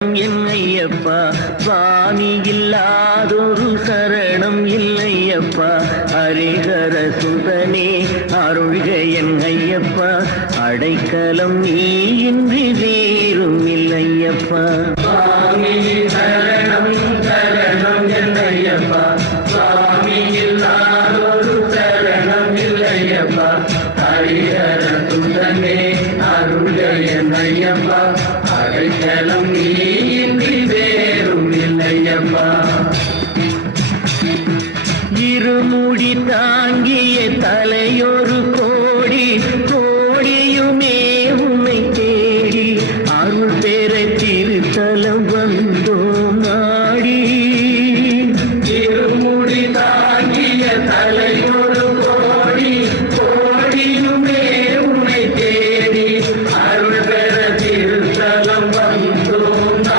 என் ஐயப்பா சுவாமி இல்லாதொரு சரணம் இல்லையப்பா. ஹரிஹர சுதனே அருள்க என் ஐயப்பா, அடைக்கலம் நீ இன்றி வேறும் இல்லையப்பா.